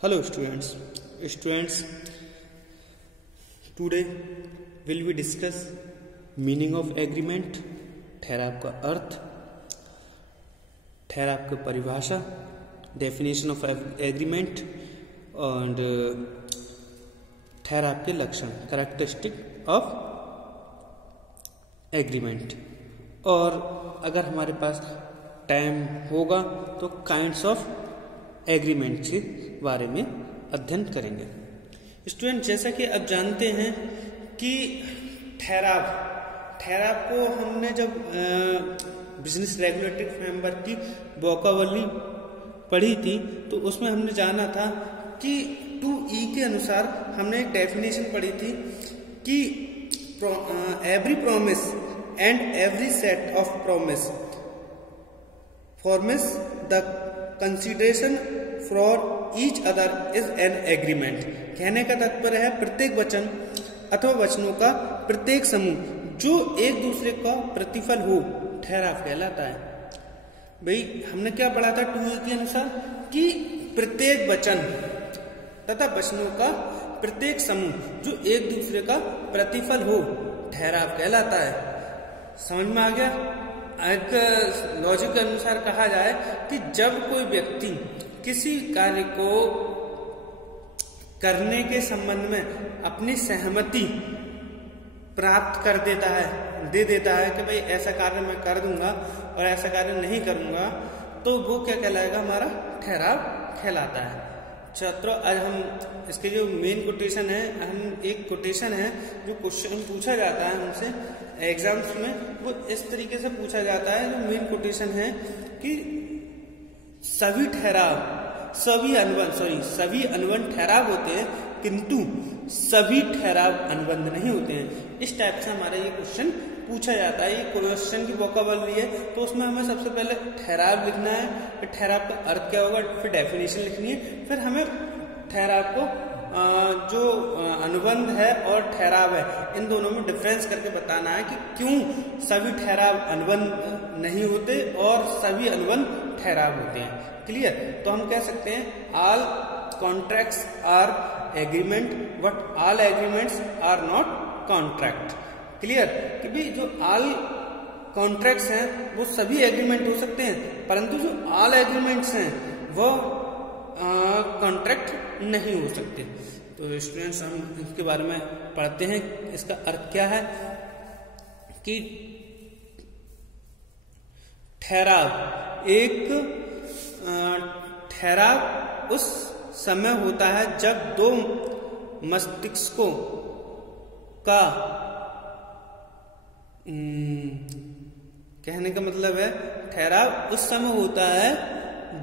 Hello students, today will we discuss meaning of agreement, ठहराव का अर्थ, ठहराव की परिभाषा, definition of agreement and ठहराव के लक्षण, characteristic of agreement। और अगर हमारे पास टाइम होगा तो काइंड्स ऑफ एग्रीमेंट के बारे में अध्ययन करेंगे। स्टूडेंट, जैसा कि आप जानते हैं कि ठहराव को हमने जब बिजनेस रेगुलेटरी फ्रेमवर्क की वोकैबुलरी पढ़ी थी तो उसमें हमने जाना था कि 2E के अनुसार हमने एक डेफिनेशन पढ़ी थी कि every promise and every set of promise forms the consideration for each other is an agreement. कहने का तात्पर्य है प्रत्येक वचन अथवा वचनों का प्रत्येक समूह जो एक दूसरे का प्रतिफल हो ठहराव कहलाता है। भाई हमने क्या पढ़ा था 2E के अनुसार कि प्रत्येक वचन तथा वचनों का प्रत्येक समूह जो एक दूसरे का प्रतिफल हो ठहराव कहलाता है। समझ में आ गया? एक लॉजिक के अनुसार कहा जाए कि जब कोई व्यक्ति किसी कार्य को करने के संबंध में अपनी सहमति प्राप्त कर देता है कि भाई ऐसा कार्य मैं कर दूंगा और ऐसा कार्य नहीं करूंगा, तो वो क्या कहलाएगा? हमारा ठहराव कहलाता है। छात्रों, आज हम इसके जो मेन कोटेशन है, हम एक कोटेशन है जो क्वेश्चन पूछा जाता है हमसे एग्जाम्स में, वो इस तरीके से पूछा जाता है। जो मेन कोटेशन है कि सभी अनुबंध ठहराव होते हैं किंतु सभी ठहराव अनुबंध नहीं होते हैं। इस टाइप से हमारा ये क्वेश्चन पूछा जाता है। ये क्वेश्चन की वोकैबुलरी है तो उसमें हमें सबसे पहले ठहराव लिखना है, फिर ठहराव का अर्थ क्या होगा, फिर डेफिनेशन लिखनी है, फिर हमें ठहराव को जो अनुबंध है और ठहराव है इन दोनों में डिफरेंस करके बताना है कि क्यों सभी ठहराव अनुबंध नहीं होते और सभी अनुबंध ठहराव होते हैं। क्लियर? तो हम कह सकते हैं all contracts are agreement but all agreements are not contract. Clear? कि भी जो ऑल कॉन्ट्रैक्ट्स हैं वो सभी एग्रीमेंट हो सकते हैं, परंतु जो ऑल एग्रीमेंट्स हैं वो कॉन्ट्रैक्ट नहीं हो सकते। तो स्टूडेंट्स, हम इसके बारे में पढ़ते हैं। इसका अर्थ क्या है कि ठहराव उस समय होता है जब दो मस्तिष्कों का कहने का मतलब है ठहराव उस समय होता है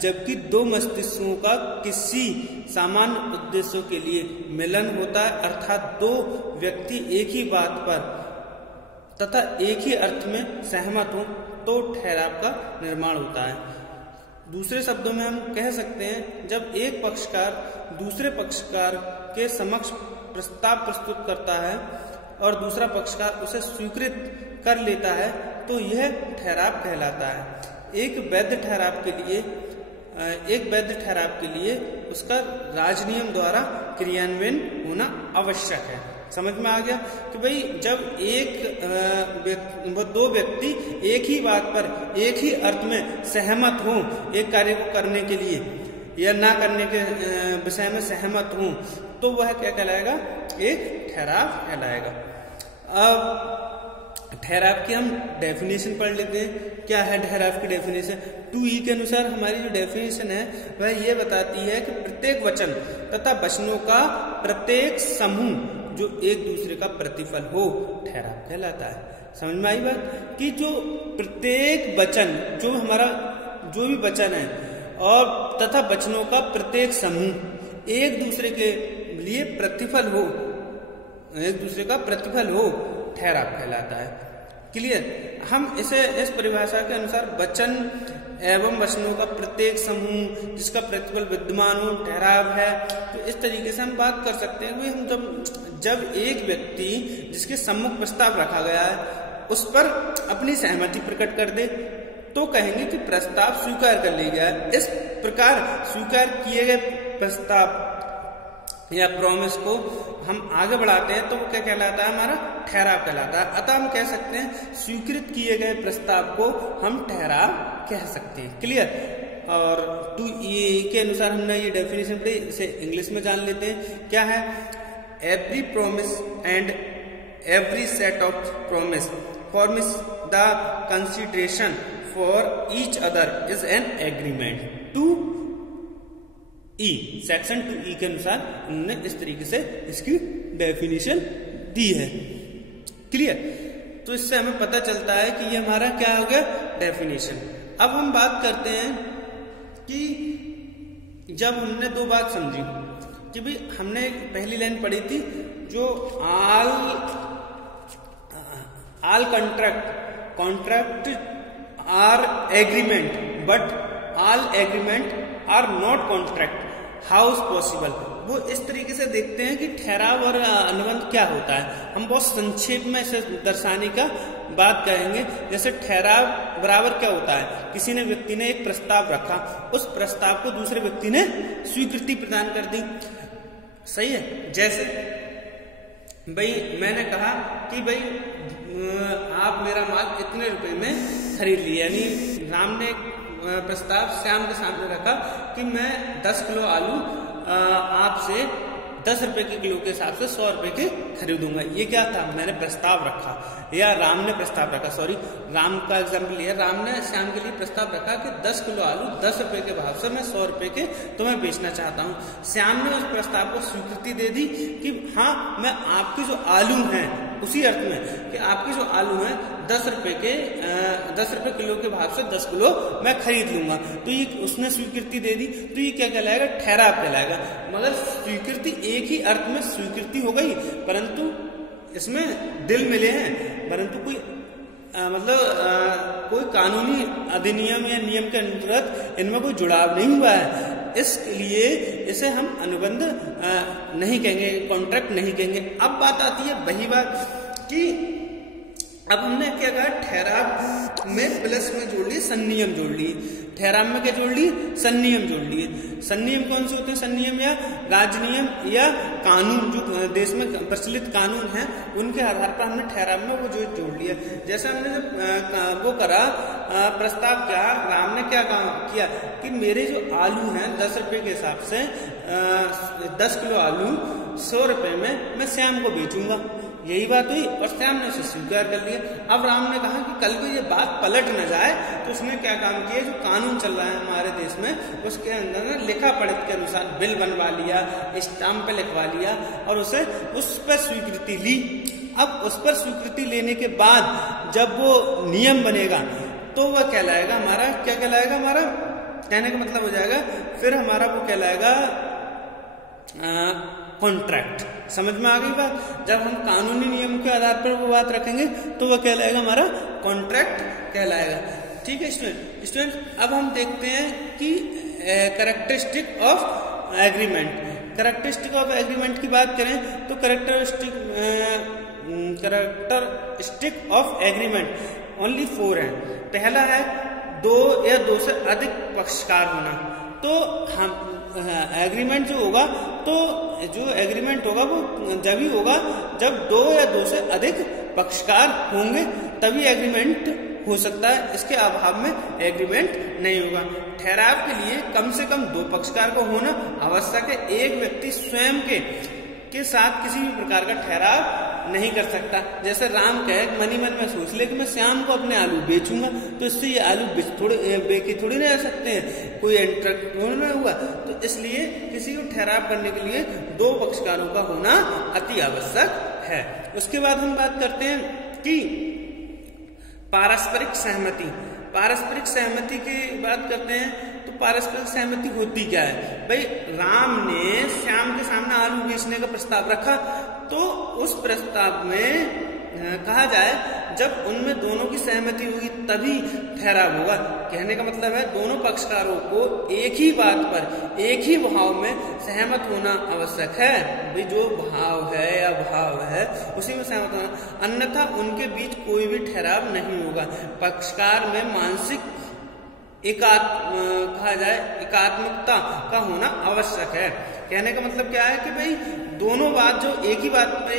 जबकि दो मस्तिष्कों का किसी सामान्य उद्देश्यों के लिए मिलन होता है, अर्थात दो व्यक्ति एक ही बात पर तथा एक ही अर्थ में सहमत हो तो ठहराव का निर्माण होता है। दूसरे शब्दों में हम कह सकते हैं जब एक पक्षकार दूसरे पक्षकार के समक्ष प्रस्ताव प्रस्तुत करता है और दूसरा पक्षकार उसे स्वीकृत कर लेता है तो यह ठहराव कहलाता है। एक वैध ठहराव के लिए उसका राजनियम द्वारा क्रियान्वयन होना आवश्यक है। समझ में आ गया कि भाई जब दो व्यक्ति एक ही बात पर एक ही अर्थ में सहमत हो, एक कार्य को करने के लिए या ना करने के विषय में सहमत हो, तो वह क्या कहलाएगा? एक ठहराव कहलाएगा। अब ठहराव की हम डेफिनेशन पढ़ लेते हैं। क्या है ठहराव की डेफिनेशन? 2E के अनुसार हमारी जो डेफिनेशन है वह ये बताती है कि प्रत्येक वचन तथा वचनों का प्रत्येक समूह जो एक दूसरे का प्रतिफल हो ठहराव कहलाता है। समझ में आई बात? कि जो प्रत्येक वचन जो भी वचन है और तथा वचनों का प्रत्येक समूह एक दूसरे के लिए एक दूसरे का प्रतिफल हो ठहराव कहलाता है। क्लियर? हम इसे इस परिभाषा के अनुसार वचन एवं वचनों का प्रत्येक समूह जिसका प्रतिफल विद्यमान हो ठहराव है। तो इस तरीके से हम बात कर सकते हैं कि हम जब एक व्यक्ति जिसके सम्मुख प्रस्ताव रखा गया है उस पर अपनी सहमति प्रकट कर दे तो कहेंगे कि प्रस्ताव स्वीकार कर लिया गया है। इस प्रकार स्वीकार किए गए प्रस्ताव या प्रॉमिस को हम आगे बढ़ाते हैं तो वो क्या कहलाता है, हमारा ठहराव कहलाता है। अतः हम कह सकते हैं स्वीकृत किए गए प्रस्ताव को हम ठहराव कह सकते हैं। क्लियर। और 2A के अनुसार हमने ये डेफिनेशन पढ़ी, इसे इंग्लिश में जान लेते हैं। क्या है? Every promise and every set of promise forms the consideration for each other is an agreement. 2E section 2E के अनुसार उन्होंने इस तरीके से इसकी डेफिनेशन दी है। क्लियर। तो इससे हमें पता चलता है कि ये हमारा क्या हो गया, डेफिनेशन। अब हम बात करते हैं कि जब हमने दो बात समझी कि भाई हमने पहली लाइन पढ़ी थी जो all contract are agreement but all agreement are not contract, how is possible. वो इस तरीके से देखते हैं कि ठहराव और अनुबंध क्या होता है। हम बहुत संक्षेप में इसे दर्शाने का बात करेंगे। जैसे ठहराव बराबर क्या होता है, किसी ने व्यक्ति ने एक प्रस्ताव रखा, उस प्रस्ताव को दूसरे व्यक्ति ने स्वीकृति प्रदान कर दी। सही है। जैसे भाई मैंने कहा कि भाई आप मेरा माल इतने रुपए में खरीद लिए, यानी राम ने प्रस्ताव श्याम के सामने रखा कि मैं 10 किलो आलू आपसे 10 रुपए के किलो के हिसाब से 100 रुपए के खरीदूंगा। ये क्या था, मैंने प्रस्ताव रखा, या राम ने प्रस्ताव रखा, सॉरी राम का एग्जाम्पल लिया। राम ने श्याम के लिए प्रस्ताव रखा कि 10 किलो आलू 10 रुपए के भाव से मैं 100 रुपए के तुम्हें बेचना चाहता हूँ। श्याम ने उस प्रस्ताव को स्वीकृति दे दी कि हाँ मैं आपके जो आलू हैं, उसी अर्थ में कि आपके जो आलू हैं 10 रुपए किलो के भाव से 10 किलो मैं खरीद लूंगा। तो ये उसने स्वीकृति दे दी, तो ये क्या कहलाएगा, ठहराव कहलाएगा। मगर स्वीकृति एक ही अर्थ में स्वीकृति हो गई, परंतु इसमें दिल मिले हैं, परंतु कोई कोई कानूनी अधिनियम या नियम के अंतर्गत इनमें कोई जुड़ाव नहीं हुआ है, इसलिए इसे हम अनुबंध नहीं कहेंगे, कॉन्ट्रैक्ट नहीं कहेंगे। अब बात आती है वही बात कि अब हमने क्या कहा, ठहराव में प्लस में जोड़ लिए, संनियम जोड़ लिए। ठहराव में क्या जोड़ लिए, संनियम जोड़ लिए। संनियम कौन से होते हैं, संनियम या राज्य नियम या कानून जो देश में प्रचलित कानून है, उनके आधार पर हमने ठहराव में वो जो जोड़ लिया। जैसे हमने जब वो करा प्रस्ताव, क्या राम ने क्या काम किया कि मेरे जो आलू हैं 10 रुपए के हिसाब से 10 किलो आलू 100 रुपए में मैं श्याम को बेचूंगा। यही बात हुई और श्याम ने उसे स्वीकार कर लिया। अब राम ने कहा कि कल को ये बात पलट न जाए, तो उसने क्या काम किया, जो कानून चल रहा है हमारे देश में उसके अंदर ना लिखा पढ़त के अनुसार बिल बनवा लिया, स्टाम्प पे लिखवा लिया और उसे उस पर स्वीकृति ली। अब उस पर स्वीकृति लेने के बाद जब वो नियम बनेगा तो वह कहलाएगा हमारा, क्या कहलाएगा, हमारा कहने का मतलब हो जाएगा फिर हमारा वो कहलाएगा कॉन्ट्रैक्ट। समझ में आ गई बात। जब हम कानूनी नियम के आधार पर वो बात रखेंगे तो वह कहलाएगा हमारा कॉन्ट्रैक्ट कहलाएगा। ठीक है स्टूडेंट, अब हम देखते हैं कि characteristic of agreement. Characteristic of agreement की बात करें तो कैरेक्टरिस्टिक ऑफ एग्रीमेंट ओनली 4 है। पहला है 2 या 2 से अधिक पक्षकार होना। तो हम एग्रीमेंट जो होगा, तो जो एग्रीमेंट होगा वो जब ही होगा जब 2 या 2 से अधिक पक्षकार होंगे, तभी एग्रीमेंट हो सकता है। इसके अभाव में एग्रीमेंट नहीं होगा। ठहराव के लिए कम से कम 2 पक्षकार को होना आवश्यक है। एक व्यक्ति स्वयं के साथ किसी भी प्रकार का ठहराव नहीं कर सकता। जैसे राम कहे मनी मन में सोच ले कि मैं श्याम को अपने आलू बेचूंगा, तो इससे ये आलू बेचे थोड़ी नहीं रह सकते हैं, कोई एंट्रैक्ट नहीं हुआ। तो इसलिए किसी को ठहराव करने के लिए 2 पक्षकारों का होना अति आवश्यक है। उसके बाद हम बात करते हैं कि पारस्परिक सहमति। पारस्परिक सहमति की बात करते हैं तो पारस्परिक सहमति होती क्या है भाई। राम ने श्याम के सामने आलू बेचने का प्रस्ताव रखा, तो उस प्रस्ताव में कहा जाए जब उनमें दोनों की सहमति होगी तभी ठहराव होगा। कहने का मतलब है दोनों पक्षकारों को एक ही बात पर एक ही भाव में सहमत होना आवश्यक है। भाई जो भाव है या भाव है उसी में सहमत होना, अन्यथा उनके बीच कोई भी ठहराव नहीं होगा। पक्षकार में मानसिक कहा जाए एकात्मकता का होना आवश्यक है। कहने का मतलब क्या है कि भाई दोनों बात जो एक ही बात पर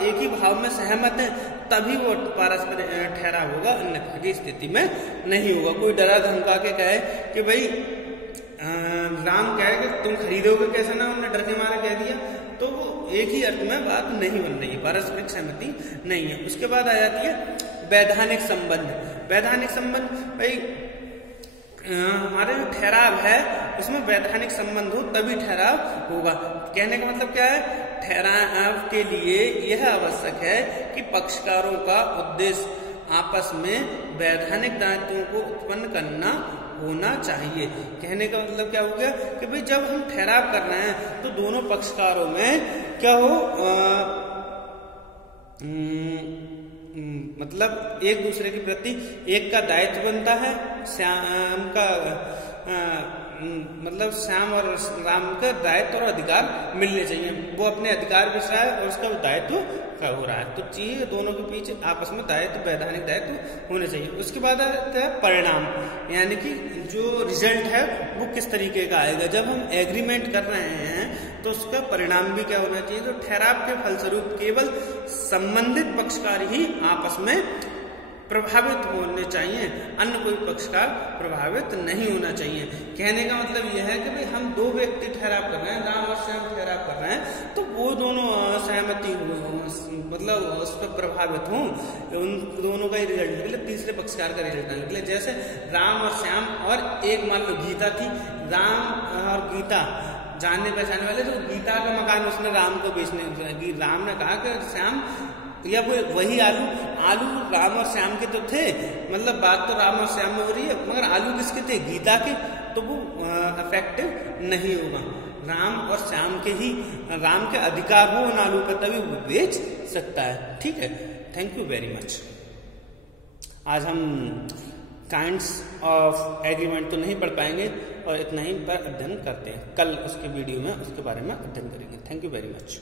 एक ही भाव में सहमत है तभी वो पारस्पर ठहराव होगा, अन्यथा की स्थिति में नहीं होगा। कोई डरा धमका के कहे कि भाई राम कहे कि तुम खरीदोगे कैसे ना, उन्होंने डर के मारे कह दिया, तो वो एक ही अर्थ में बात नहीं बन रही है, पारस्परिक सहमति नहीं है। उसके बाद आ जाती है वैधानिक संबंध। वैधानिक संबंध भाई हमारे जो ठहराव है उसमें वैधानिक संबंध हो तभी ठहराव होगा। कहने का मतलब क्या है, ठहराव के लिए यह आवश्यक है कि पक्षकारों का उद्देश्य आपस में वैधानिक दायित्वों को उत्पन्न करना होना चाहिए। कहने का मतलब क्या हो गया कि भाई जब हम ठहराव कर रहे हैं तो दोनों पक्षकारों में क्या हो मतलब एक दूसरे के प्रति एक का दायित्व बनता है। श्याम का मतलब श्याम और राम का दायित्व और अधिकार मिलने चाहिए। वो अपने अधिकार विषय है और उसका दायित्व का हो रहा है, तो चाहिए दोनों के बीच आपस में दायित्व, वैधानिक दायित्व होने चाहिए। उसके बाद आता है परिणाम, यानी कि जो रिजल्ट है वो किस तरीके का आएगा। जब हम एग्रीमेंट कर रहे हैं तो उसका परिणाम भी क्या होना चाहिए। तो ठहराव के फलस्वरूप केवल संबंधित पक्षकार ही आपस में प्रभावित होने चाहिए, अन्य कोई पक्षकार प्रभावित नहीं होना चाहिए। कहने का मतलब यह है कि भाई हम दो व्यक्ति ठहराव कर रहे हैं, राम और श्याम ठहराव कर रहे हैं, तो वो दोनों सहमति मतलब उस पर प्रभावित हों, उन दोनों का ही रिजल्ट निकले, तीसरे पक्षकार का रिजल्ट ना निकले। जैसे राम और श्याम और एक मान लो गीता थी, राम और गीता जानने पहचाने वाले, तो गीता का मकान उसने राम को बेचने, राम ने कहा कि श्याम या वही आलू राम और श्याम के तो थे, मतलब बात तो राम और श्याम में हो रही है, मगर आलू किसके थे, गीता के, तो वो इफेक्टिव नहीं होगा। राम और श्याम के ही राम के अधिकार हो उन आलू पर तभी वो बेच सकता है। ठीक है, थैंक यू वेरी मच। आज हम काइंड्स ऑफ एग्रीमेंट तो नहीं पढ़ पाएंगे और इतना ही पर अध्ययन करते हैं, कल उसके वीडियो में उसके बारे में अध्ययन करेंगे। Thank you very much.